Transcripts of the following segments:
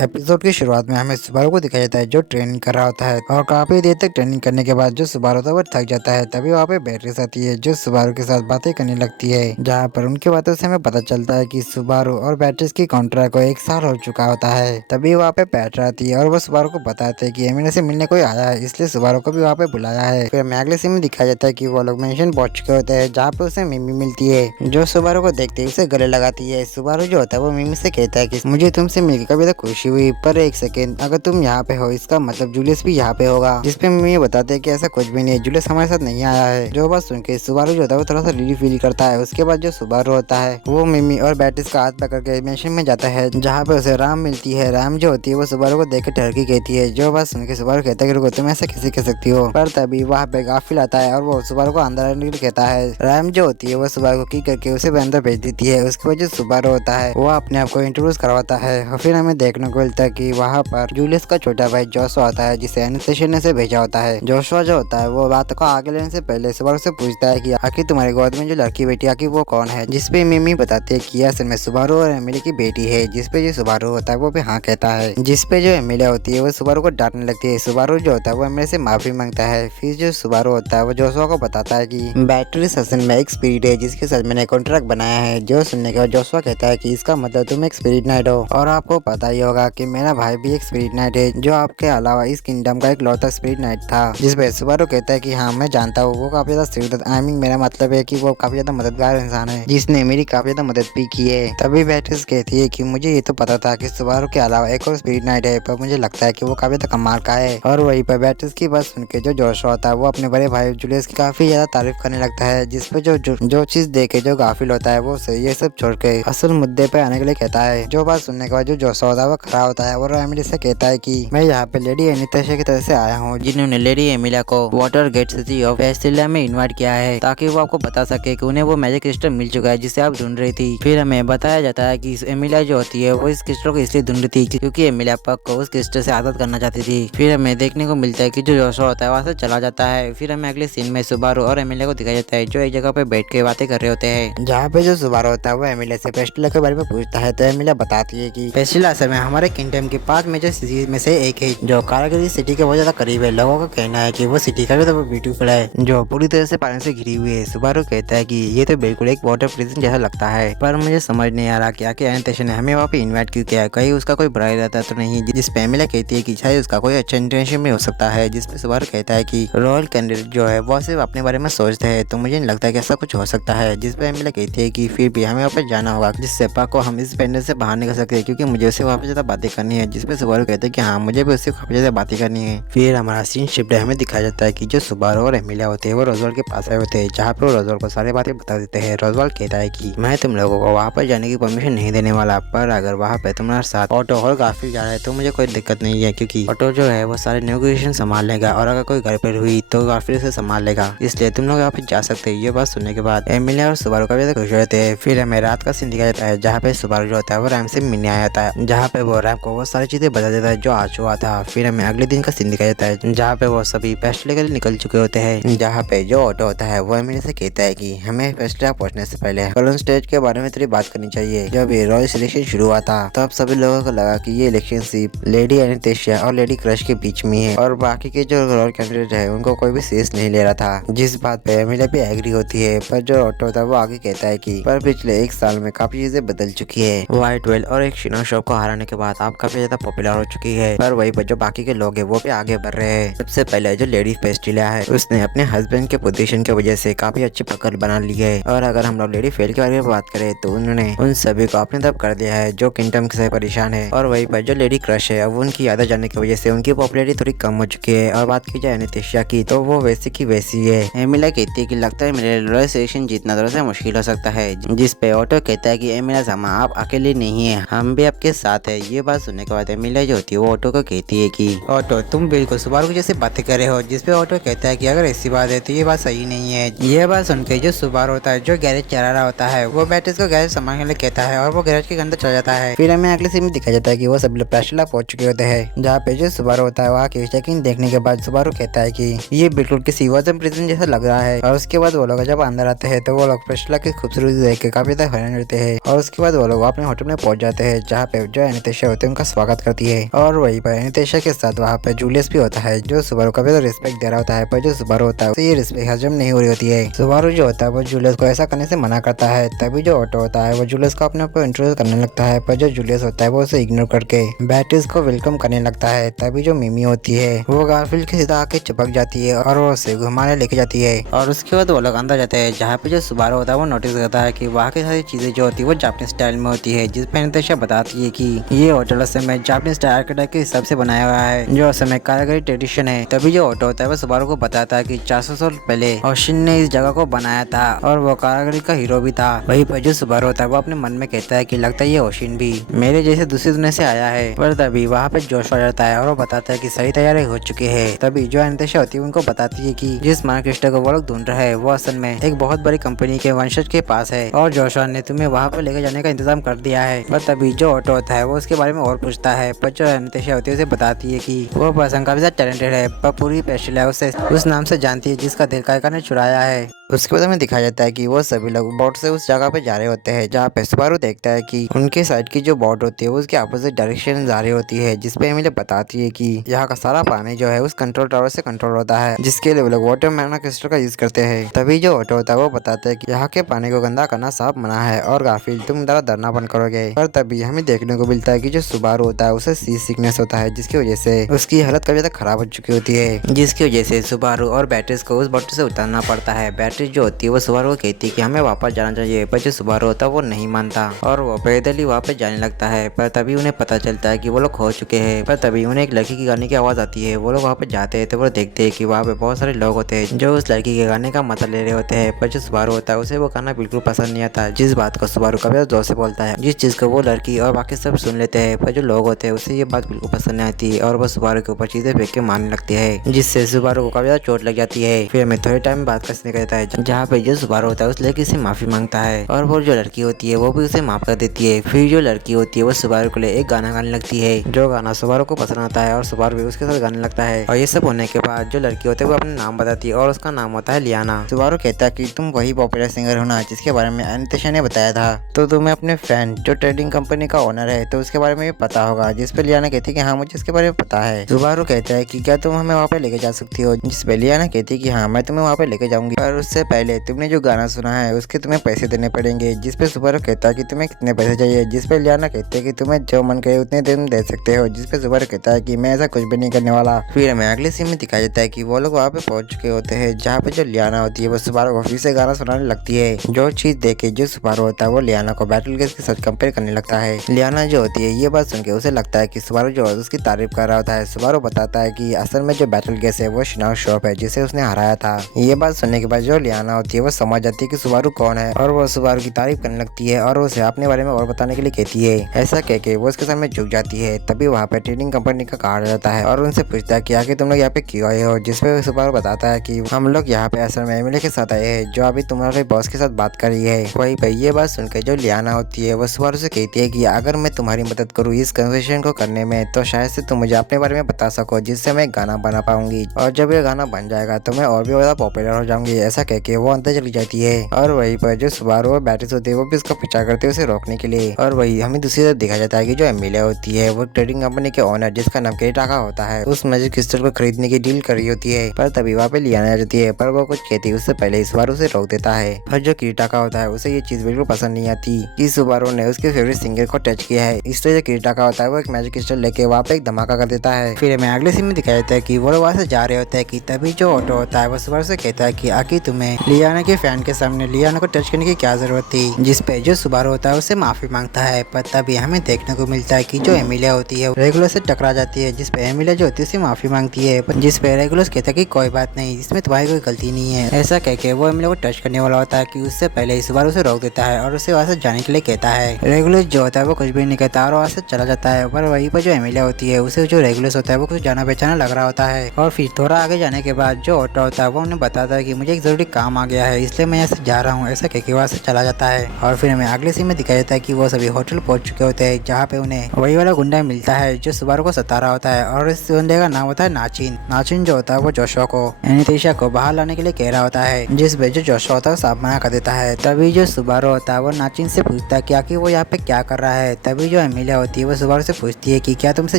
Episode की शुरुआत में हमें सुबारू को दिखाया जाता है जो ट्रेनिंग कर रहा होता है और काफी देर तक ट्रेनिंग करने के बाद जो सुबारू होता है वो थक जाता है। तभी वहाँ पे बैटरीज आती है जो सुबारू के साथ बातें करने लगती है, जहाँ पर उनकी बातों से हमें पता चलता है कि सुबारू और बैटरीज की कॉन्ट्रैक्ट को 1 साल हो चुका होता है। तभी वहाँ पे बैटरी आती है और वो सुबारू को बताते हैं कि एमिना से मिलने कोई आया है, इसलिए सुबारू को भी वहाँ पे बुलाया है। फिर हमें अगले सीन में दिखाया जाता है कि वो लोग मेंशन पहुंच चुके होते हैं, जहाँ पे उसे मिमी मिलती है जो सुबारू को देखते ही उसे गले लगाती है। सुबारू जो होता है वो मिमी से कहता है कि मुझे तुमसे मिलकर कभी तो खुशी हुई, पर एक सेकेंड, अगर तुम यहाँ पे हो इसका मतलब जूलियस भी यहाँ पे होगा। जिसपे मिमी बताते हैं कि ऐसा कुछ भी नहीं है, जूलियस हमारे साथ नहीं आया है। जो बात सुन के सुबारू जो होता है वो थोड़ा सा रिलीफ फील करता है। उसके बाद जो सुबारू होता है वो मिमी और बैटिस का हाथ पकड़ के मेंशन में जाता है, जहाँ पे उसे राम मिलती है। राम जो होती है वो सुबारू को देख के टर्की कहती है। जो बात सुन के सुबारू कहता है कि रुको, तुम ऐसा कैसे कह सकती हो। पर तभी वहाँ पे गाफिल आता है और वो सुबारू को अंदर आने के लिए कहता है। राम जो होती है वो सुबारू को की करके उसे अंदर भेज देती है। उसके बाद जो सुबारू होता है वो अपने आप को इंट्रोड्यूस करवाता है और फिर हमें देखने को मिलता है कि वहाँ पर जूलियस का छोटा भाई जोशुआ होता है, जिसे एनास्टेशिया ने से भेजा होता है। जोशुआ जो होता है वो बात को आगे लेने से पहले सुबारू से पूछता है कि आखिर तुम्हारी गोद में जो लड़की बेटी आखिर वो कौन है। जिसपे मिमी बताती है कि असल में सुबारू और एमिली की बेटी है। जिसपे जो सुबारू होता है वो भी हाँ कहता है। जिसपे जो एमिलिया होती है वो सुबारू को डांटने लगती है। सुबारू जो होता है वो एमिली से माफी मांगता है। फिर जो सुबारू होता है वो जोशुआ को बताता है कि बैटरी असल में एक स्पिरिट है जिसके साथ मैंने कॉन्ट्रैक्ट बनाया है। जो सुनने के बाद जोशुआ कहता है कि इसका मतलब तुम एक स्पिरिट नाइट हो, और आपको पता ही होगा कि मेरा भाई भी एक स्पिरिट नाइट है जो आपके अलावा इस किंगडम का एक लौता स्पिरिट नाइट था। जिस पे सुबारू कहता है कि हाँ मैं जानता हूँ, वो काफी ज्यादा स्पिरिट, आई मीन मेरा मतलब है कि वो काफी ज्यादा मददगार इंसान है जिसने मेरी काफी ज्यादा मदद भी की है। तभी बैटिस कहती है कि मुझे ये तो पता था कि सुबारू के अलावा एक और स्पिरिट नाइट है, पर मुझे लगता है कि वो काफी ज्यादा कमाल का है। और वहीं पर बैटिस की बात सुन के जो जोशुआ होता है वो अपने बड़े भाई जूलियस की काफी ज्यादा तारीफ करने लगता है। जिसपे जो चीज देखे जो गाफिल होता है वो ये सब छोड़ के असल मुद्दे पे आने के लिए कहता है। जो बात सुनने के बाद जो जोशुआ होता है वो खड़ा होता है और एमिली से कहता है कि मैं यहाँ पे लेडी एनास्टेशिया की तरफ से आया हूँ, जिन्होंने लेडी एमिलिया को वाटर गेट सिटी ऑफ वेस्टिलिया में इनवाइट किया है ताकि वो आपको बता सके कि उन्हें वो मैजिक क्रिस्टल मिल चुका है जिसे आप ढूंढ रही थी। फिर हमें बताया जाता है कि एमिलिया जो होती है वो इस क्रिस्टल को इसलिए ढूंढ रही थी क्योंकि एमिलिया पक को उस क्रिस्टल से आजाद करना चाहती थी। फिर हमें देखने को मिलता है कि जो जोशुआ होता है वहाँ से चला जाता है। फिर हमें अगले सीन में सुबारू और एमिलिया को दिखाया जाता है जो एक जगह पे बैठ के बातें कर रहे होते हैं, जहाँ पे जो सुबारू होता है वो एमिलिया से पेस्टिला के बारे में पूछता है। तो एमिलिया बताती है कि पेस्टिला असल में हमारे किंगडम की 5 मेजर सिटी में से एक है जो कारागिरी सिटी के बहुत ज्यादा करीब है। लोगों का कहना है कि वो सिटी का भी तो ब्यूटीफुल है जो पूरी तरह से पानी से घिरी हुई है। सुबारू कहता है कि ये तो बिल्कुल एक वाटर प्रिजन जैसा लगता है, पर मुझे समझ नहीं आ रहा कि आखिर एनास्टेशिया ने हमें वहाँ पे इन्वाइट क्यों किया है, कहीं उसका कोई बुरा इरादा तो नहीं। जिस पे एमिलिया कहती है कि शायद उसका कोई अच्छा इंटेंशन भी हो सकता है। जिसपे सुबारू कहता है कि रॉयल कैंडिडेट जो है वो सिर्फ अपने बारे में सोचते हैं, तो मुझे नहीं लगता कि ऐसा कुछ हो सकता है। जिसपे एमिलिया कहती है कि फिर भी हमें वहाँ पे जाना होगा जिससे पक को हम इस पेंडल से बाहर निकल सकते हैं, क्योंकि मुझे उससे वहाँ पे ज्यादा बातें करनी है। जिसपे सुबारू कहते हैं कि हाँ मुझे भी उससे काफी ज्यादा बातें करनी है। फिर हमारा सीन शिफ्ट हमें दिखाया जाता है कि जो सुबारू और एमिलिया होते हैं वो रोजवाल के पास आए होते हैं, जहाँ पे वो रोजवाल को सारी बातें बता देते हैं। रोजवाल कहता है कि मैं तुम लोगों को वहाँ पर जाने की परमिशन नहीं देने वाला, पर अगर वहाँ पे तुम्हारे साथ ऑटो और गाफिल जा रहा है तो मुझे कोई दिक्कत नहीं है, क्योंकि ऑटो जो है वो सारे नेगोशिएशन संभाल लेगा और अगर कोई घर पर हुई तो गाफिल से संभाल लेगा, इसलिए तुम लोग यहाँ पे जा सकते हैं। ये बात सुनने के बाद एमिलिया और सुबारू का भी खुश रहते हैं। फिर हमें रात का सीन दिखाया जाता है जहाँ पे सुबारू जो होता है वो रैम से मिलने आया जाता है, जहाँ पे वो रैम को वो सारी चीजें बता देता है जो आज हुआ था। फिर हमें अगले दिन का सीन दिखाया जाता है जहाँ पे वो सभी पेस्टिला के लिए निकल चुके होते हैं, जहाँ पे जो ऑटो होता है वो एमिली से कहता है कि हमें पेस्टिला पहुंचने से पहले कॉलोन स्टेज के बारे में थोड़ी बात करनी चाहिए। जब ये रॉयल सिलेक्शन शुरू हुआ था तब सभी लोगों को लगा कि ये इलेक्शन सिर्फ लेडी एनास्टेशिया और लेडी क्रश के बीच में है और बाकी के जो रॉयल कैंडिडेट है उनको कोई भी सीरियस नहीं ले रहा था। जिस बात पे एमिलिया भी एग्री होती है, पर जो ऑटो होता है वो आगे कहता है कि पर पिछले 1 साल में काफी चीजें बदल चुकी है। व्हाइट वेल और एक शिनो शॉप को हराने के बाद आप काफी ज्यादा पॉपुलर हो चुकी है, पर वही पर जो बाकी के लोग हैं वो भी आगे बढ़ रहे हैं। सबसे पहले जो लेडी पेस्टिला है उसने अपने हस्बैंड के पोजीशन की वजह से काफी अच्छी पकड़ बना ली है, और अगर हम लोग लेडी फेल के बारे में बात करें तो उन्होंने उन सभी को अपनी तरफ कर दिया है जो किंगडम से परेशान है। और वही पर जो लेडी क्रश है अब उनकी आदत जाने की वजह से उनकी पॉपुलैरिटी थोड़ी कम हो चुकी है। और बात की जाए एनास्टेशिया की तो वो वैसी की वैसी है। एमिलिया कहती है कि लगता है मेरे रॉयल सिलेक्शन जीतना थोड़ा सा मुश्किल हो सकता है। जिस पे ऑटो कहता है कि एमिलिया सामा आप अकेले नहीं है, हम भी आपके साथ है। ये बात सुनने के बाद एमिलिया जो होती है वो ऑटो को कहती है कि ऑटो तुम बिल्कुल सुबारू की जैसे बातें कर रहे हो। जिसपे ऑटो कहता है कि अगर ऐसी बात है तो ये बात सही नहीं है। ये बात सुनकर जो सुबारू होता है जो गैरेज चला रहा होता है वो बैटिस को गैरेज संभालने के लिए कहता है और वो गैरेज के अंदर चला जाता है। फिर हमें अगले सीन में दिखाया जाता है कि वो सब लोग पेस्टिला पहुंच चुके होते हैं, जहाँ पे जो सुबारू होता है वहाँ के चेकिंग देखने के बाद सुबारू कहता है कि ये बिल्कुल किसी वॉजन प्रिजन जैसा लग रहा है। और उसके बाद वो लोग जब अंदर आते हैं तो वो लोग पेस्टिला की खूबसूरती देख के काफी ज्यादा हैरान रहते हैं। और उसके बाद वो लोग अपने होटल में पहुंच जाते हैं, जहाँ पे जो एनास्टेशिया होते हैं उनका स्वागत करती है। और वहीं पर अनितेशा के साथ वहाँ पे जूलियस भी होता है जो सुबारू का भी तो रिस्पेक्ट दे रहा होता है, पर जो सुबारू होता है उसे ये रिस्पेक्ट हजम नहीं हो रही होती है। सुबारू जो होता है वो जूलियस को ऐसा करने से मना करता है। तभी जो ऑटो होता है वो जूलियस को अपने ऊपर इंट्रोड्यूस करने लगता है, पर जो जूलियस होता है वो उसे इग्नोर करके बैटिस को वेलकम करने लगता है। तभी जो मिमी होती है वो गारफील्ड के सीधा आके चिपक जाती है और वो उसे घुमाने लेके जाती है। और उसके बाद वो लोग अंदर जाते हैं जहाँ पे जो सुबारू होता है वो नोटिस करता है कि वहाँ की सारी चीजें जो होती है वो जापानीज स्टाइल में होती है, जिस पे अनितेशा बताती है कि ये होटल असल में जापानीज स्टाइल आर्किटेक्ट के हिसाब से बनाया हुआ है जो असल में कारीगरी ट्रेडिशन है। तभी जो ऑटो होता है वो सुबारू को बताता है कि 400 साल पहले ओशिन ने इस जगह को बनाया था और वो कारीगरी का हीरो भी था। वहीं पर जो सुबारू होता है वो अपने मन में कहता है कि लगता है ये ओशिन भी मेरे जैसे दूसरी दुनिया से आया है। पर तभी वहाँ पे जोश आ जाता है और वो बताता है कि सही तैयारी हो चुकी है। तभी जो अनितेशा होती है उनको बताती है कि जिस मार्केस्टर को वो लोग ढूंढ रहे हैं वो असल में एक बहुत बड़ी कंपनी के वंशज के पास है और जोशुआ ने तुम्हें वहाँ पर लेकर जाने का इंतजाम कर दिया है। पर तभी जो ऑटो होता है वो उसके बारे में और पूछता है, पर जो अनितेशा होती है उसे बताती है कि वो पर्सन काफी ज्यादा टैलेंटेड है, पर पूरी पेस्टिला उसे उस नाम से जानती है जिसका दिल कायका ने चुराया है। उसके बाद हमें दिखाया जाता है कि वो सभी लोग बोट से उस जगह पे जा रहे होते हैं जहाँ पे सुबारू देखता है कि उनके साइड की जो बोट होती है वो उसके अपोजिट डायरेक्शन जा रही होती है, जिसपे एमिली बताती है कि यहाँ का सारा पानी जो है उस कंट्रोल टावर से कंट्रोल होता है, जिसके लिए वो लोग वाटर मैना क्रिस्टल का यूज करते हैं। तभी जो ऑटो होता है वो बताता है कि यहाँ के पानी को गंदा करना साफ मना है और गारफील्ड तुम जरा डरना बंद करोगे। पर तभी हमें देखने को मिलता है कि जो सुबारू होता है उसे सी सिकनेस होता है, जिसकी वजह से उसकी हालत काफी ज्यादा खराब हो चुकी होती है, जिसकी वजह से सुबारू और बैटरीज को उस बोट से उतारना पड़ता है। बैटरीज जो होती है वो सुबारू को कहती है कि हमें वापस जाना चाहिए, पर जो सुबारू होता है वो नहीं मानता और वो पैदल ही वापस जाने लगता है। पर तभी उन्हें पता चलता है कि वो लोग खो चुके हैं। पर तभी उन्हें एक लड़की की गाने की आवाज आती है। वो लोग वहाँ पे जाते हैं तो वो देखते हैं कि वहाँ पे बहुत सारे लोग होते हैं जो उस लड़की के गाने का मजा ले रहे होते हैं, पर जो सुबारू होता है उसे वो गाना बिल्कुल पसंद नहीं आता, जिस बात को सुबारू कभी जोर से बोलता है, जिस चीज को वो लड़की और बाकी सब सुन लेते हैं। पर जो लोग होते हैं उसे ये बात बिल्कुल पसंद नहीं आती और वो सुबारू के ऊपर चीजें फेंक के मारने लगती है, जिससे सुबारू को काफी ज्यादा चोट लग जाती है। फिर हमें थोड़े टाइम बात करने कहता है जहाँ पे जो सुबारू होता है उस लड़की से माफी मांगता है और वो जो लड़की होती है वो भी उसे माफ कर देती है। फिर जो लड़की होती है वो सुबारू के लिए एक गाना गाने लगती है, जो गाना सुबारू को पसंद आता है और सुबारू भी उसके साथ गाने लगता है। और ये सब होने के बाद जो लड़की होती है वो अपना नाम बताती है और उसका नाम होता है लियाना। सुबारू कहता है कि तुम वही पॉपुलर सिंगर हो ना जिसके बारे में अनितेशा ने बताया था, तो तुम्हें अपने फ्रेंड जो ट्रेडिंग कंपनी का ओनर है तो उसके बारे में भी पता होगा, जिस पे लियाना कहती है कि हाँ मुझे इसके बारे में पता है। सुबारू कहता है कि क्या तुम हमें वहाँ पे लेके जा सकती हो, जिस पे लियाना कहती है कि हाँ मैं तुम्हें वहाँ पे लेके जाऊंगी, पर उससे पहले तुमने जो गाना सुना है उसके तुम्हें पैसे देने पड़ेंगे। जिस पे सुबारू कहता है कि तुम्हें कितने पैसे चाहिए, जिस पे लियाना कहती है कि तुम्हें जो मन करे उतने दिन दे सकते हो, जिस पे सुबारू कहता है कि मैं ऐसा कुछ भी नहीं करने वाला। फिर हमें अगले सीन में दिखाया जाता है कि वो लोग वहाँ पे पहुंच चुके होते हैं जहाँ पे जो लियाना होती है वो सुबारू को फिर से गाना सुनाने लगती है। जो चीज देखे जो सुबारू होता है वो लियाना को बैटल गेस के साथ कंपेयर करने लगता है। लियाना जो होती है ये बात सुन के उसे लगता है कि सुबारू जो उसकी तारीफ कर रहा होता है। सुबारू बताता है कि असल में जो बैटल गेस है वो शिनाओ शॉप है जिसे उसने हराया था। ये बात सुनने के बाद जो लियाना होती है वो समझ जाती है कि सुबारू कौन है और वो सुबारू की तारीफ करने लगती है और उसे अपने बारे में और बताने के लिए कहती है। ऐसा कह के वो उसके सामने झुक जाती है। तभी वहाँ पे ट्रेडिंग कंपनी का कार्ड आता है और उनसे पूछता है कि आखिर तुम लोग यहाँ पे क्यों आए हो, जिसपे सुबारू बताता है कि हम लोग यहाँ पे असल में एमिली के साथ आए हैं जो अभी तुम्हारे बॉस के साथ बात कर रही है। वही पे ये बात सुनकर जो लियाना होती है वो सुबारू से कहती है कि अगर मैं तुम्हारी मदद करूँ इस कन्वर्सेशन को करने में तो शायद से तुम मुझे अपने बारे में बता सको, जिससे मैं गाना बना पाऊंगी और जब ये गाना बन जाएगा तो मैं और भी ज्यादा पॉपुलर हो जाऊंगी। ऐसा कह के वो अंदर चली जाती है और वहीं पर जो सुबारू और बैटरीज होती है वो भी उसका पीछा करते हैं उसे रोकने के लिए। और वही हमें दूसरी तरफ देखा जाता है कि जो एमिलिया होती है वो ट्रेडिंग कंपनी के ओनर जिसका नाम किरीटाका होता है उस मैजिक क्रिस्टल को खरीदने की डील कर रही होती है। पर तभी वहाँ पे लियाना जाती है, पर वो कुछ कहती है उससे पहले सुबारू उसे रोक देता है। और जो किरीटाका होता है उसे ये चीज बिल्कुल पसंद नहीं आती कि सुबारू ने उसके फेवरेट सिंगर को टच किया है, इसलिए जो किरीटाका होता है वो एक मैजिक क्रिस्टल लेके वहाँ पे एक धमाका कर देता है। फिर हमें अगले सीन में दिखाया जाता है कि वो लोग वहाँ से जा रहे होते हैं कि तभी जो ऑटो होता है वो सुबारू से कहता है कि आखिर तुम्हें लियाना के फैन के सामने लियाना को टच करने की क्या जरूरत थी, जिस पे जो सुबारू होता है उससे माफी मांगता है। पर तभी हमें देखने को मिलता है कि जो एमिलिया होती है रेगुलर से टकरा जाती है, जिस पे एमिलिया जो होती है उससे माफी मांगती है, जिस पे रेगुलर कहता है कि कोई बात नहीं इसमें तुम्हारी कोई गलती नहीं है। ऐसा कह के वो एमिलिया को टच करने वाला होता है कि उससे पहले ही सुबारू उसे रोक देता है और उसे वहाँ से जाने के लिए कहता है। रेगुलर जो होता है वो कुछ भी नहीं कहता और वहाँ से चला जाता है। पर वहीं पर जो एमिलिया होती है उसे जो रेगुलर होता है वो कुछ जाना पहचाना लग रहा होता है। और फिर थोड़ा आगे जाने के बाद जो ऑटो होता है वो उन्हें बताता है कि मुझे एक जरूरी काम आ गया है इसलिए मैं यहाँ से जा रहा हूँ, ऐसा कहकर वहाँ से चला जाता है। और फिर हमें अगले सीन में दिखाया जाता है कि वो सभी होटल पहुंच चुके होते हैं जहाँ पे उन्हें वही वाला गुंडा मिलता है जो सुबारू को सता रहा होता है। और इस गुंडे का नाम होता है नाचिन। नाचिन जो होता है वो जोशुआ को एनितेशा को बाहर लाने के लिए कह रहा होता है, जिस पे जो जोशुआ होता है साफ मना कर देता है। तभी जो सुबारू होता है वो नाचिन से पूछता है कि आखिर वो यहाँ पे क्या कर रहा है। तभी जो एमिलिया होती है वो सुबारू से पूछती है कि क्या तुम इसे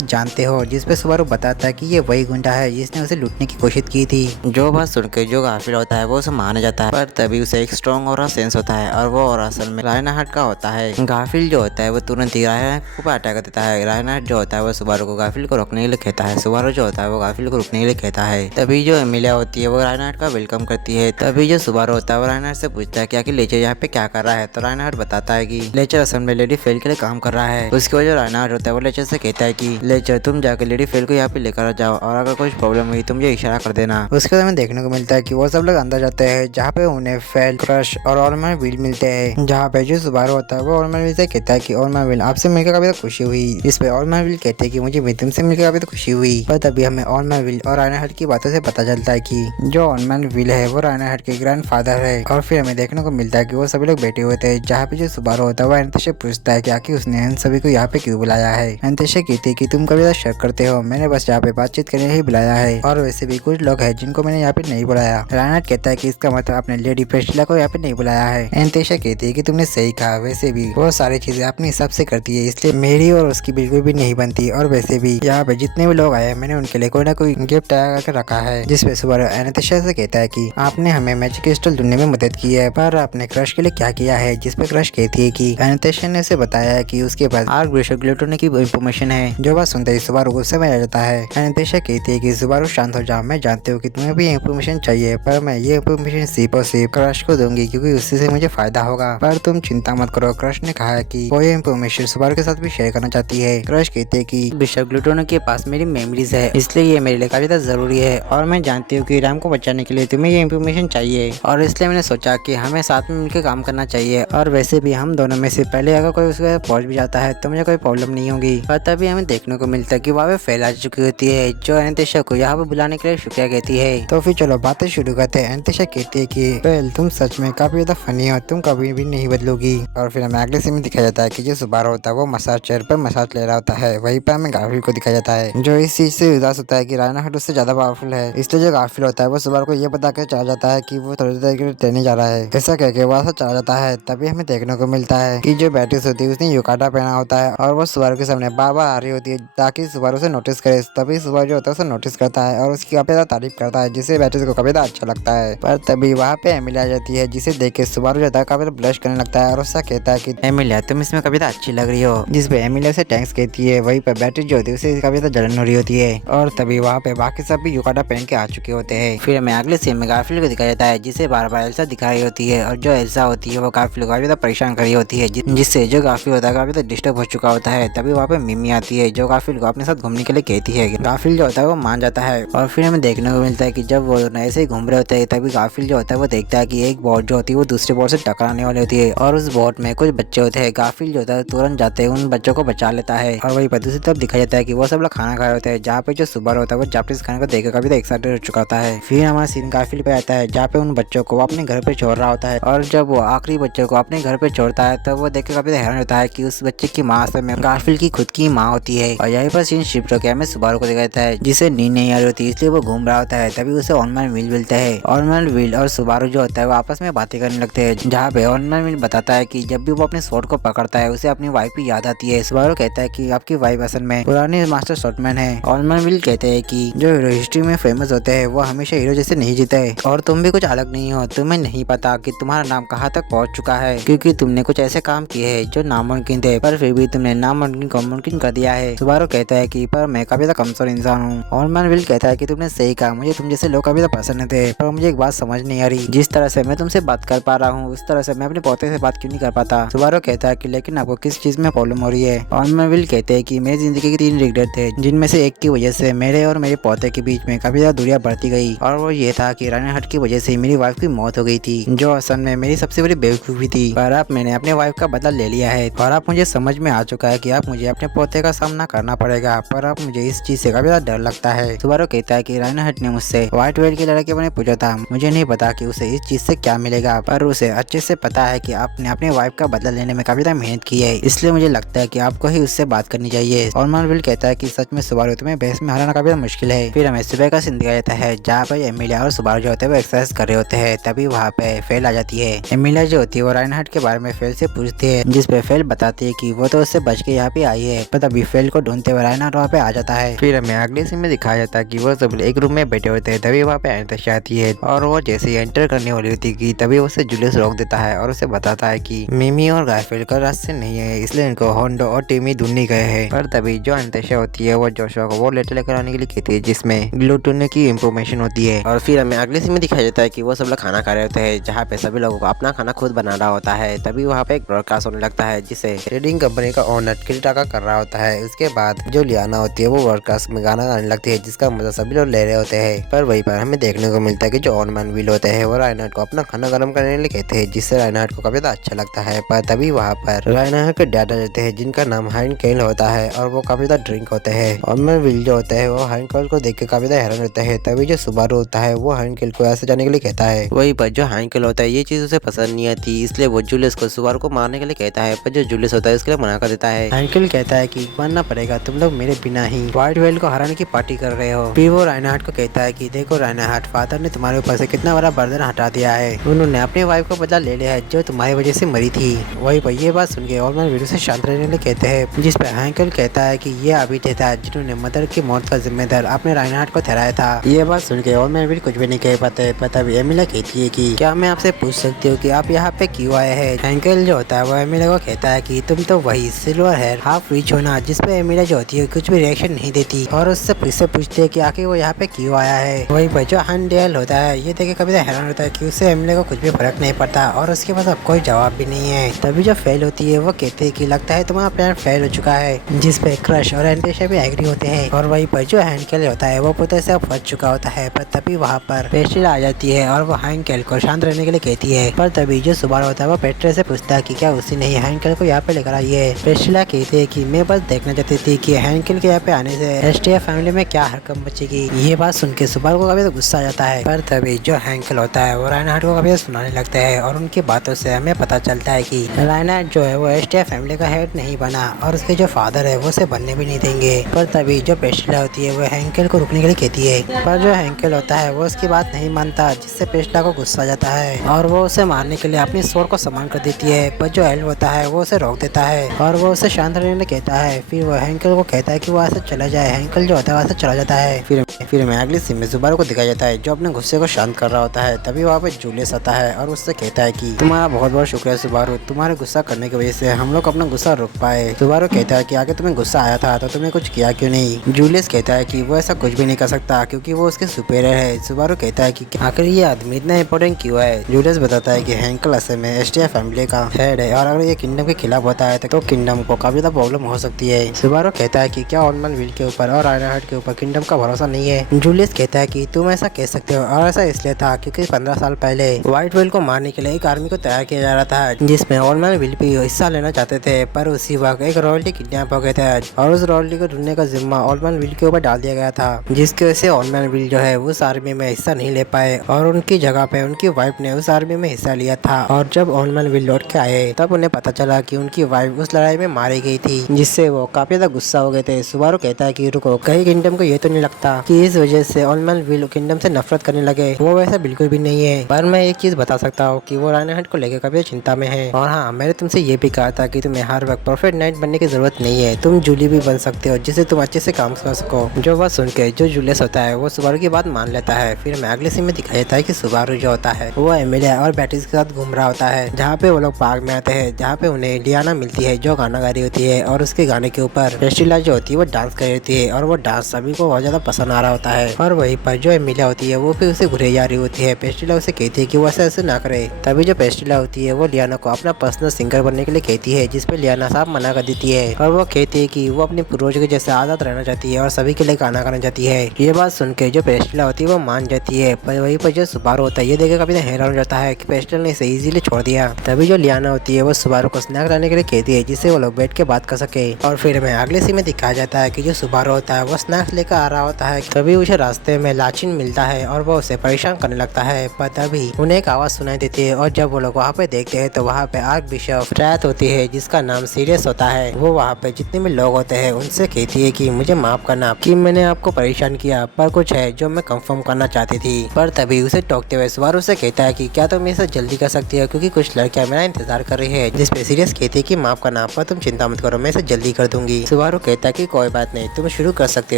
जानते हो, जिस पे सुबारू बताता है कि ये वही गुंडा है जिसने उसे लूटने की कोशिश की थी। जो बात सुनकर जो गाफिल होता है वो उसे मान जाता है, पर तभी उसे एक स्ट्रॉन्ग और सेंस होता है और वो और असल में रायनाहट का होता है। गाफिल जो होता है वो तुरंत ही रायनाहट को अटैक कर देता है। रायनाहट जो होता है वो सुबारू को गाफिल को रोकने के लिए कहता है, सुबारू जो होता है वो गाफिल को रोकने के लिए कहता है। तभी जो एमिलिया होती है वो रायनाहट का वेलकम करती है। तभी जो सुबारू होता है वो रायनाहट से पूछता है कि आखिर लेचर यहाँ पे क्या कर रहा है। तो रायनाहट बताता है कि लेचर असल में लेडी फेल के लिए काम कर रहा है। उसकी वजह रायनाहट होता है वो लेचर से कहता है कि लेचर तुम जाकर लेडी फेल को यहाँ पे लेकर जाओ और अगर कुछ प्रॉब्लम हुई तो मुझे इशारा कर देना। उसके बाद हमें देखने को मिलता है कि वो सब लोग अंदर जाते हैं जहाँ पे उन्हें फेल, क्रश और ऑलमैन विल मिलते हैं। जहाँ पे जो सुबारू होता है वो ऑलमैन विल से कहता है कि ऑलमैन विल आपसे मिलकर काफी तो खुशी हुई। इस पे ऑलमैन विल कहते हैं कि मुझे भी तुमसे मिलकर काफी तो खुशी हुई। पर तभी हमें ऑलमैन विल और रायनाहट की बातों से पता चलता है कि जो ऑलमैन विल है वो रायनाहट के ग्रैंडफादर है। और फिर हमें देखने को मिलता है कि वो सभी लोग बैठे हुए थे जहाँ पे जो सुबारू होता है वो एनितेशा पूछता है कि आखिर उसने इन सभी को यहाँ पे क्यों बुलाया है। एनितेशा कहती है कि तुम कभी तो शक करते हो, मैंने बस यहाँ पे बातचीत करने ही बुलाया है और वैसे भी कुछ लोग हैं जिनको मैंने यहाँ पे नहीं बुलाया। रायनाहट कहता है कि इसका मतलब आपने लेडी प्रिस्टिला को यहाँ पे नहीं बुलाया है। एनितेशा कहती है कि तुमने सही कहा, वैसे भी बहुत सारी चीजें अपने हिसाब से करती है इसलिए मेरी और उसकी बिल्कुल भी नहीं बनती। और वैसे भी यहाँ पे जितने भी लोग आए मैंने उनके लिए कोई ना कोई गिफ्ट तैयार करके रखा है। जिसपे सुबारू एनितेशा से कहता है कि आपने हमें मैजिक क्रिस्टल ढूंढने में मदद की है, पर आपने क्रश के लिए क्या किया है। जिसपे क्रश कहती है कि एनितेशा ने उसे बताया है कि उसके पास आर्क बिशप ग्लूटोनी की इंफॉर्मेशन है। जो बात सुनते ही सुबारू गुस्से में आ जाता है। एनितेशा कहती है कि सुबारू शांत हो जाओ, मैं जानती हूँ कि तुम्हें भी इंफॉर्मेशन चाहिए, पर मैं ये इंफॉर्मेशन सिर्फ और सिर्फ क्रश को दूंगी क्योंकि उससे से मुझे फायदा होगा। पर तुम चिंता मत करो, क्रश ने कहा है कि वो ये इंफॉर्मेशन सुबारू के साथ भी शेयर करना चाहती है। क्रश कहती है कि बिशप ग्लूटोनी के पास मेरी मेमोरीज है इसलिए ये मेरे लिए काफी ज्यादा जरूरी है और मैं जानती हूँ कि राम को बचाने के लिए तुम्हें ये इंफॉर्मेशन चाहिए और इसलिए मैंने सोचा कि हमें साथ में मिलकर काम करना चाहिए। और वैसे भी हम दोनों में से पहले अगर कोई उसके पहुंच भी जाता है तो मुझे कोई प्रॉब्लम नहीं होगी। पर तभी हमें देखने को मिलता है कि वहाँ पे फैला चुकी होती है जो एनितेशा को यहाँ पे बुलाने के लिए शुक्रिया कहती है। तो फिर चलो बातें शुरू करते हैं। एनितेशा कहती है कि वेल तुम सच में काफी ज्यादा फनी हो, तुम कभी भी नहीं बदलोगी। और फिर हमें अगले सीन में दिखाया जाता है कि जो सुबारू होता है वो मसाज चेयर पर मसाज ले रहा होता है। वहीं पर हमें गाफिल को दिखाया जाता है जो इस चीज से उदास होता है कि रायनाहट उससे ज्यादा पावरफुल है। इसलिए जो गाफिल होता है वो सुबारू को ये बता कर चला जाता है कि वो थोड़ी देर के लिए ट्रेनिंग जा रहा है। ऐसा कहकर वहाँ से चला जाता है। तभी हमें देखने को मिलता है कि जो बैटिस होती है उसने युकाटा पहना होता है और वो सुबारू के सामने बार बार आ रही होती है ताकि सुबारू से नोटिस करे। तभी सुबारू जो होता है उसे नोटिस करता है और उसकी काफी ज्यादा तारीफ करता है जिससे बैटिस को काफी ज्यादा अच्छा लगता है। पर तभी वहाँ पे एमिलिया आ जाती है जिसे देख के सुबारू जो है काफी ब्लश करने लगता है और उससे कहता है कि एमिलिया तुम इसमें काफी ज्यादा अच्छी लग रही हो। जिसपे एमिलिया उसे थैंक्स कहती है। वहीं पर बैटिस जो होती है उसे काफी ज्यादा जलन हो रही होती है और तभी वहाँ पे बाकी सब भी युकाटा पहन के आ चुके होते हैं। फिर हमें अगले सीन में गाफिल को दिखाया जाता है जिसे बार बार एल्सा दिखा रही होती है और जो एल्सा होती है वो गाफिल को काफी ज्यादा परेशान कर रही होती है जिससे जो गाफिल होता है काफी ज्यादा डिस्टर्ब हो चुका होता है। तभी वहाँ पे मिमी आती है जो गाफिल को अपने साथ घूमने के लिए कहती है। गाफिल जो होता है वो मान जाता है और फिर हमें देखने को मिलता है कि जब वो ऐसे ही घूम रहे होते हैं तभी गाफिल जो होता है वो देखता है कि एक बोट जो होती है वो दूसरे बोट से टकराने वाली होती है और उस बोट में कुछ बच्चे होते हैं। गाफिल जो होता है तुरंत जाते हैं उन बच्चों को बचा लेता है और वही पर दूसरी तरफ दिखाया जाता है कि वो सब लोग खाना खा रहे होते हैं जहाँ पे जो सुबारू होता है वो जापानीज खाने को देखकर काफी एक्साइटेड हो चुका होता है। फिर हमारा सीन गाफिल पे आता है जहाँ पे उन बच्चों को वो अपने घर पे छोड़ रहा होता है और जब वो आखिरी बच्चे को अपने घर पे छोड़ता है तब वो देख के काफी हैरान होता है कि उस बच्चे की माँ असल में गाफिल की खुद की माँ होती है। और यहीं पर सीन शिफ्ट होकर हमें सुबारू को दिखाया जाता है जिसे नींद नहीं आ रही होती इसलिए वो घूम रहा होता है। तभी उसे ऑनमैन विल मिलता है। ऑनमैन विल और सुबारू जो होता है वो आपस में बातें करने लगते हैं जहाँ पे ऑनमैन विल बताता है कि जब भी वो अपने शॉट को पकड़ता है उसे अपनी वाइफ की याद आती है। सुबारू कहता है कि आपकी वाइफ असल में पुरानी मास्टर शॉटमैन है। ऑनमैन विल कहते हैं कि जो हीरो हिस्ट्री में फेमस होते हैं वो हमेशा हीरो जैसे नहीं जीते और तुम भी कुछ अलग नहीं हो। तुम्हें नहीं पता कि तुम्हारा नाम कहाँ तक पहुँच चुका है क्योंकि तुमने कुछ ऐसे काम किए हैं जो नामुमकिन थे पर फिर भी तुमने नामुमकिन को मुमकिन कर दिया है। सुबारू कहता है कि पर मैं काफी ज्यादा कमजोर इंसान हूँ। ऑनमैन विल कहता है कि तुमने सही कहा, मुझे तुम जैसे लोग काफी ज्यादा पसंद थे पर मुझे एक बात समझ नहीं आ रही, जिस तरह से मैं तुमसे बात कर पा रहा हूँ उस तरह से मैं अपने पोते से बात क्यों नहीं कर पाता। सुबारू कहता है कि लेकिन आपको किस चीज में प्रॉब्लम हो रही है। ऑनमैन विल कहते हैं कि मेरी जिंदगी के 3 रिग्रेट थे जिनमें से एक की वजह से मेरे और मेरे पोते के बीच में काफी ज्यादा दूरियां बढ़ती गई और वो ये था कि रायनाहट की वजह से मेरी वाइफ की मौत हो गई थी जो असल में मेरी सबसे बड़ी बेवकूफी थी। पर अब मैंने अपने वाइफ का बदला ले लिया है और अब मुझे समझ में आ चुका है कि अब मुझे अपने पोते का सामना करना पड़ेगा पर अब मुझे इस चीज से काफी ज्यादा डर लगता है। सुबारू कहता है कि रायनाहट ने मुझसे व्हाइट वेल की लड़ाई के बारे में पूछा था, मुझे नहीं नहीं पता कि उसे इस चीज से क्या मिलेगा, पर उसे अच्छे से पता है कि आपने अपने वाइफ का बदला लेने में काफी मेहनत की है, इसलिए मुझे लगता है कि आपको ही उससे बात करनी चाहिए। ऑलमैन विल कहता है कि सच में सुबारू तुम्हें बहस में हराना काफी मुश्किल है। फिर हमें सुबह का सीन दिखाया जाता है जहाँ पर एमिलिया और सुबारू जो होते हैं वो एक्सरसाइज कर रहे होते हैं। तभी वहाँ पे फेल आ जाती है। एमिलिया जो होती है वो राइनहार्ड के बारे में फेल से पूछती है, जिस पे फेल बताती है कि वो तो उससे बच के यहाँ पे आई है, पर तभी फेल को ढूंढते हुए राइनहार्ड वहाँ पे आ जाता है। फिर हमें अगले सीन में दिखाया जाता है कि वो सब एक रूम में बैठे होते हैं। तभी वहाँ पे एनास्टेसिया आती है और वो जैसे ही एंटर करने वाली होती है तभी उसे जूलियस रोक देता है और उसे बताता है कि मिमी और गारफील्ड का रास्ते नहीं है, इसलिए इनको होंडो और टिमी ढूंढने गए हैं। पर तभी जो एनास्टेसिया होती है वो जोशुआ को वो लेटर लेकर आने के लिए कहती है जिसमें ग्लूटोन की इंफॉर्मेशन होती है। और फिर हमें अगले सीन में दिखाया जाता है कि वो सब लोग खाना खा रहे होते हैं जहाँ पे सभी लोगों को अपना खाना खुद बनाना होता है। तभी वहाँ पे एक ब्रॉडकास्ट होने लगता है जिसे ट्रेडिंग कंपनी का ओनर किरीटाका कर रहा होता है। उसके बाद जो लियाना होती है वो ब्रॉडकास्ट में गाना गाने लगती है जिसका मजा सभी लोग ले रहे होते हैं। पर वहीं पर हमें देखने को मिलता है कि जो ऑलमैन विल होते हैं वो राइनहार्ड को अपना खाना गर्म करने के लिए कहते हैं, जिससे राइनहार्ड को काफी अच्छा लगता है। पर तभी वहाँ पर राइनहार्ड के डैड आ जाते हैं जिनका नाम हाइनकेल होता है और वो काफी ड्रिंक होते हैं। ऑलमैन विल जो होता है वो हाइनकेल को देख के काफी हैरान होता है। तभी जो सुबारू होता है वो हाइनकेल को ऐसे जाने के लिए कहता है। वहीं पर जो हाइनकेल होता है ये चीज उसे पसंद नहीं आती, इसलिए वो जूलियस को सुबारू को मारने के लिए कहता है, पर जो जूलियस होता है उसके लिए मना कर देता है। हाइनकेल कहता है कि मानना पड़ेगा, तुम लोग मेरे बिना ही व्हाइट व्हेल को हराने की पार्टी कर रहे हो। फिर वो राइनहार्ड को कहता है कि देखो राइनहार्ड, फादर ने तुम्हारे ऊपर से कितना बड़ा बर्डन हटा दिया है, उन्होंने अपनी वाइफ को बदला ले लिया है जो तुम्हारी वजह से मरी थी। वहीं पर ये बात सुन के ऑलमैन विल से शांत रहने के लिए कहते हैं, जिस पर हाइनकेल कहता है कि ये अभी था जिन्होंने मदर की मौत का जिम्मेदार अपने राइनहार्ड को ठहराया था। ये बात सुन के ऑलमैन विल कुछ भी नहीं कह पाते। पर तभी एमिलिया कहती है कि क्या मैं आपसे पूछ सकती हूँ कि आप यहाँ पे क्यों आए हैं। हाइनकेल जो होता है वो एमिलिया को कहता है कि तुम तो वही सिल्वर हेयर हाफ रिच होना, जिस पे एमिलिया जो होती है कुछ भी रिएक्शन नहीं देती और उससे फिर से पूछती है कि आखिर वो यहाँ पे क्यों आया है। वही पर जो हाइनडेल होता है ये देखे कभी हैरान होता है कि उससे एमिलिया को कुछ भी फर्क नहीं पड़ता और उसके पास अब कोई जवाब भी नहीं है। तभी जो फेल होती है वो कहती है कि लगता है तुम्हारा प्लान फेल हो चुका है, जिस पे क्रश और एनास्टेसिया भी एग्री होते हैं। और वही पर जो हाइनकेल होता है वो पुत्र से फंस चुका होता है। पर तभी वहाँ पर पेस्ट्रिला आ जाती है और वो हाइनकेल को शांत रहने के लिए कहती है। पर तभी जो सुबारू होता है वो पेस्ट्रिला से पूछता है कि क्या उसी ने हाइनकेल को यहाँ पे लेकर आई है। पेस्ट्रिला कहती है कि मैं बस देखना चाहती थी कि हाइनकेल के यहाँ पे आने से एस्टिया फैमिली में क्या हरकत बचेगी। ये बात सुन के सुबारू को काफी गुस्सा आ जाता है। पर तभी जो हाइनकेल होता है वो राइनहार्ड को काफी सुनाने लगता है और उनकी बातों से हमें पता चलता है कि राइनहार्ड जो है वो एस्टिया फैमिली का हेड नहीं बना और उसके जो फादर है वो उसे बनने भी नहीं देंगे। पर तभी जो पेस्ट्रिला होती है वो हाइनकेल को रुकने के लिए कहती है, पर जो हाइनकेल होता है वो उसकी बात नहीं मानता, जिससे पेस्ट्रिला को गुस्सा आ जाता है और वो उसे मारने के लिए अपनी स्वord को समान कर देती है। पर जो एल्व होता है वो उसे रोक देता है और वो उसे शांत रहने के लिए कहता है। फिर वो हाइनकेल को कहता है कि वो ऐसे चला जाए। हाइनकेल जो होता है वैसे चला जाता है। फिर हमें अगले सीन में सुबारू को दिखाया जाता है जो अपने गुस्से को शांत कर रहा होता है। तभी वहाँ पे जूलियस आता है और उससे कहता है कि तुम्हारा बहुत बहुत शुक्रिया सुबारू, तुम्हारे गुस्सा करने की वजह से हम लोग अपना गुस्सा रोक पाए। सुबारू कहता है कि आगे तुम्हें गुस्सा आया था तो तुमने कुछ किया क्यों नहीं। जूलियस कहता है कि वो ऐसा कुछ भी नहीं कर सकता क्योंकि वो उसके सुपेरियर है। सुबारू कहता है कि आखिर ये आदमी इतना इंपॉर्टेंट क्यों है। जूलियस बताता है कि हाइनकेल असल में एस्टिया फैमिली का हेड है और अगर ये किंगडम के खिलाफ होता है तो किंगडम को काफी ज्यादा प्रॉब्लम हो सकती है। सुबारू कहता है कि क्या ऑलमैन विल के ऊपर और राइनहार्ड के ऊपर किंगडम का भरोसा नहीं है। जूलियस कहता है कि तुम ऐसा कह सकते हो और ऐसा इसलिए था क्योंकि 15 साल पहले व्हाइट व्हेल को मारने के लिए एक आर्मी को तैयार किया जा रहा था जिसमें ऑलमैन विल भी हिस्सा लेना चाहते थे। पर उसी वक्त एक रॉयल्टी किडनैप हो गए थे और उस रॉयल्टी को ढूंढने का जिम्मा ऑलमैन विल के ऊपर डाल दिया गया था, जिसकी वजह से ऑलमैन विल जो है उस आर्मी में हिस्सा नहीं ले पाए और उनकी जगह पे उनकी वाइफ ने उस आर्मी में हिस्सा लिया था। और जब ऑलमैन विल लौट के आए तब उन्हें पता चला कि उनकी वाइफ उस लड़ाई में मारी गई थी, जिससे वो काफी ज्यादा गुस्सा हो गए थे। सुबारू कहता है कि रुको, कहीं किंगडम को ये तो नहीं लगता कि इस वजह से ऑलमैन विल किंगडम से नफरत करने लगे। वो वैसा बिल्कुल भी नहीं है। पर मैं एक चीज बता सकता हूँ कि वो राइनहार्ड को लेकर काफी चिंता में है। और हाँ, मैंने तुमसे ये भी कहा था कि तुम्हें हर वक्त परफेक्ट नाइट बनने की जरूरत नहीं है, तुम जूली भी बन सकते हो जिससे तुम अच्छे से काम कर सको। जो बात सुन के जो जूलियस होता है वो सुबारू की बात मान लेता है। फिर हमें अगले सीन में दिखाया जाता है कि सुबारू जो होता है वो एमिलिया और बैटिस के साथ घूम रहा होता है, जहाँ पे वो लोग पार्क में आते हैं, जहाँ पे उन्हें लियाना मिलती है जो गाना गा रही होती है और उसके गाने के ऊपर पेस्ट्रिला जो होती है वो डांस कर रही होती है और वो डांस सभी को बहुत ज्यादा पसंद आ रहा होता है। और वहीं पर जो एमिलिया होती है वो फिर उसे घुरे जा रही होती है। पेस्ट्रिला उसे कहती है कि वो ऐसे ना करे। तभी जो पेस्ट्रिला होती है वो लियाना को अपना पर्सनल सिंगर बनने के लिए कहती है, जिसपे लियाना साहब मना कर देती है और वो कहती है कि वो अपने पूर्वज के जैसे आजाद रहना चाहती है और सभी के लिए गाना गाना चाहती है। ये बात सुन के जो पेस्ट्रिला होती है वो मान जाती है। पर वहीं पर जो सुबारू होता है ये देखे काफी हैरान हो जाता है कि पेस्ट्रिला ने इसे इजीली छोड़ दिया। तभी जो लियाना होती है वो सुबारू को स्नैक लाने के लिए कहती है जिससे वो लोग बैठ के बात कर सके। और फिर हमें अगले सीन में दिखाया जाता है कि जो सुबारू होता है वो स्नैक्स लेकर आ रहा होता है। तभी उसे रास्ते में लाचिन मिलता है और वो उसे परेशान करने करने लगता है। पर तभी उन्हें एक आवाज सुनाई देती है और जब वो लोग वहाँ पे देखते हैं तो वहाँ पे आर्क बिशप ट्रैथ होती है जिसका नाम सीरियस होता है। वो वहाँ पे जितने भी लोग होते हैं उनसे कहती है कि मुझे माफ करना कि मैंने आपको परेशान किया, पर कुछ है जो मैं कंफर्म करना चाहती थी। पर तभी उसे टोकते हुए सुबारू से कहता है कि क्या तुम इसे जल्दी कर सकती हो क्योंकि कुछ लड़कियां मेरा इंतजार कर रही है। जिसपे सीरियस कहती है कि माफ करना, पर तुम चिंता मत करो, मैं इसे जल्दी कर दूंगी। सुबारू कहता है कि कोई बात नहीं, तुम शुरू कर सकते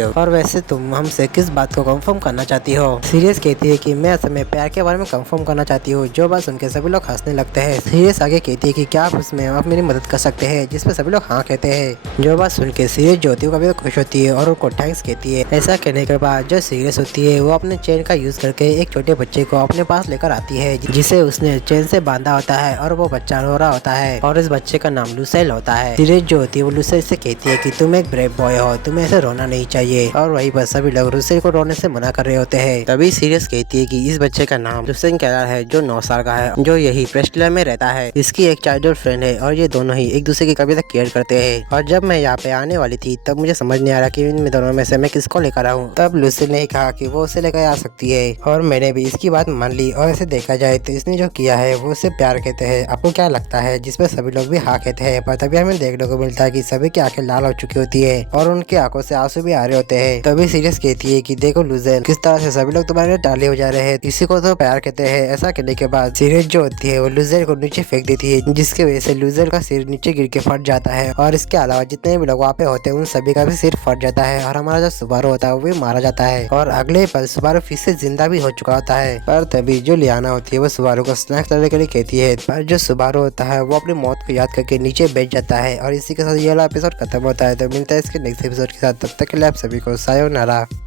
हो। और वैसे तुम हमसे किस बात को कंफर्म करना चाहती हो? सीरियस कहती है कि मैं असल में प्यार के बारे में कंफर्म करना चाहती हूँ। जो बात सुनकर सभी लोग हंसने लगते हैं। सीरियस आगे कहती है कि क्या आप उसमें आप मेरी मदद कर सकते हैं? जिसपे सभी लोग हाँ कहते हैं। जो बात सुन के सीरियस जो होती है वो काफी खुश होती है और उनको थैंक्स कहती है। ऐसा कहने के बाद जो सीरियस होती है वो अपने चेन का यूज करके एक छोटे बच्चे को अपने पास लेकर आती है जिसे उसने चेन से बांधा होता है और वो बच्चा रो रहा होता है और इस बच्चे का नाम लुसेल होता है। सीरियस जो होती है वो लुसेल से कहती है कि तुम एक ब्रेव बॉय हो, तुम्हें ऐसे रोना नहीं चाहिए। और वहीं पर सभी लोग लुसेल को रोने से मना कर रहे होते हैं। तभी सीरियस कहती है कि इस बच्चे का नाम लुसेन कैलर है जो 9 साल का है, जो यही प्रेस्टलर में रहता है। इसकी एक चाइल्डहुड फ्रेंड है और ये दोनों ही एक दूसरे की कभी तक केयर करते हैं। और जब मैं यहाँ पे आने वाली थी तब मुझे समझ नहीं आ रहा कि इन दोनों में से मैं किसको लेकर आऊँ। तब लुसेल ने कहा कि वो उसे लेकर आ सकती है और मैंने भी इसकी बात मान ली। और ऐसे देखा जाए तो इसने जो किया है वो उसे प्यार कहते हैं। आपको क्या लगता है? जिसपे सभी लोग भी हाँ कहते हैं। पर तभी हमें देखने को मिलता है कि सभी की आंखें लाल हो चुकी होती है और उनकी आंखों से आंसू भी आ रहे होते हैं। तभी सीरियस कहती है कि देखो लुसेल, किस तरह से सभी लोग तुम्हारे टाले हो जा रहे हैं, इसी को तो प्यार कहते हैं। ऐसा कहने के बाद सीरियस जो होती है वो लुसेल को नीचे फेंक देती है जिसकी वजह से लुसेल का सिर नीचे गिर के फट जाता है। और इसके अलावा जितने भी लोग वहाँ पे होते हैं उन सभी का भी सिर फट जाता है और हमारा जो सुबारू होता है वो भी मारा जाता है। और अगले पल सुबारू फिर से जिंदा भी हो चुका होता है। पर तभी जो लियाना होती है वो सुबारू को स्नैक्स लाने के लिए कहती है। पर जो सुबारू होता है वो अपनी मौत को याद करके नीचे बैठ जाता है। और इसी के साथ ये वाला एपिसोड खत्म होता है। तो मिलता है इसके नेक्स्ट एपिसोड के साथ, तब तक के लिए आप सभी को सायोनारा।